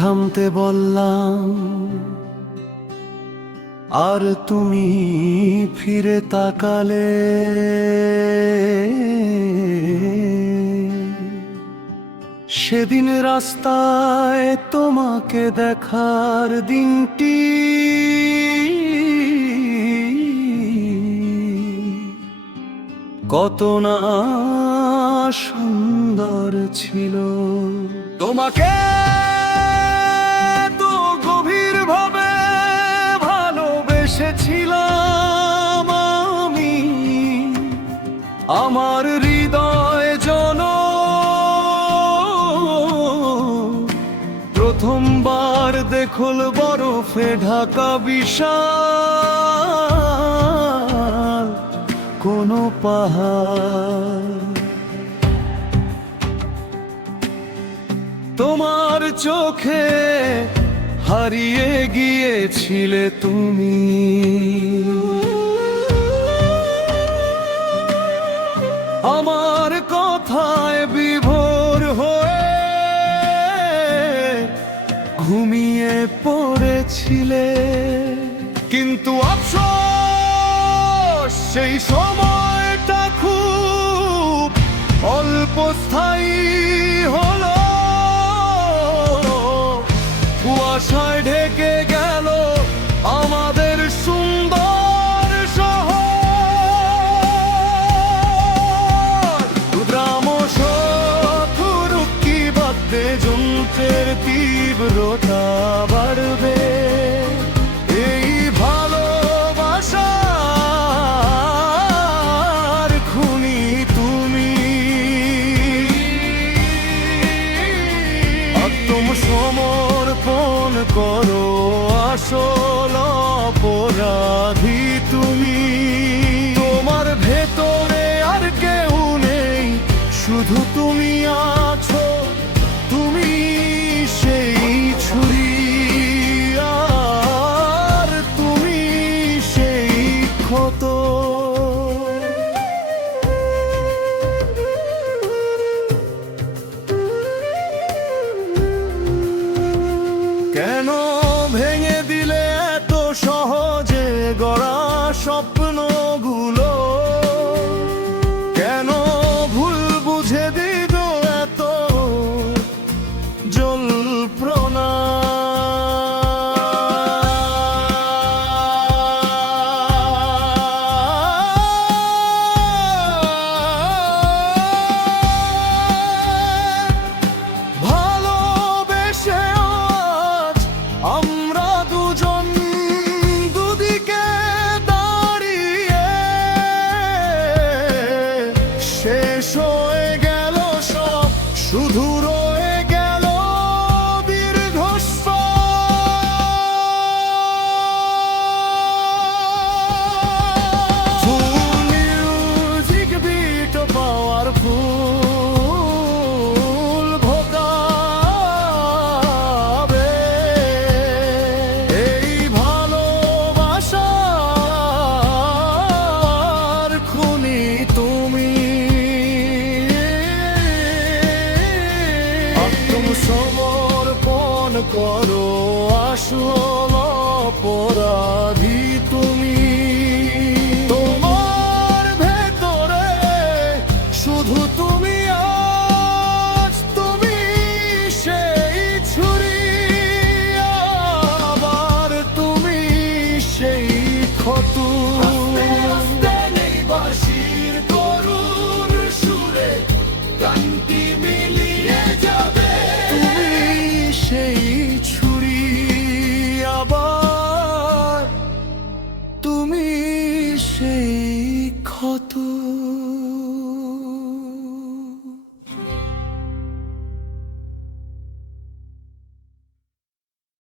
থামতে বললাম, আর তুমি ফিরে তাকালে। সেদিন রাস্তায় তোমাকে দেখার দিনটি কত না সুন্দর ছিল। তোমাকে তো গভীর ভাবে ভালোবেসেছিলাম আমি, আমার হৃদয় জন প্রথমবার দেখল বরফে ঢাকা বিশাল কোনো পাহাড়। তোমার চোখে হারিয়ে গিয়েছিলে তুমি, আমার কথায় বিভোর হয়ে ঘুমিয়ে পড়েছিলে। কিন্তু আফসোস সেই সময়টা খুব অল্পস্থায়ী হলো, কুয়াশায় ঢেকে গেল আমাদের সুন্দর শহর। রুদ্রাম শতরুক্তি বাদ্যে যন্ত্রের তীব্রতা বাড়বে, এই ভালোবাসার খুনি তুমি। আত্মসমর্পণ করো, আসল অপরাধী তুমি। তোমার ভেতরে আর কেউ নেই, শুধু তুমি আছো। তুমি সেই ছুরি, আর তুমি সেই ক্ষত। কেন ভেঙে দিলে এত সহজে গড়া স্বপ্নগুলো? কেন ভুল বুঝে দিল এত জল্পনা? ভালোবেসে আজ আমরা দুজন দুদিকে দাঁড়িয়ে, শেষ হয়ে গেল সব, শুধু রয়ে গেল দীর্ঘশ্বাস। ফুল মিউজিক বিট পাওয়ারফুল ভোকাবে, এই ভালোবাসার খুনি তুমি। আত্মসমর্পণ করো, আসল অপরাধী তুমি। তোমার ভেতরে শুধু তুমি আজ, তুমি সেই ছুরি, আবার তুমি সেই ক্ষত। বাঁশির করুণ সুরে গানটি মিলিয়ে যাবে, তুমি সেই ছুরি, আবার তুমি সেই ক্ষত।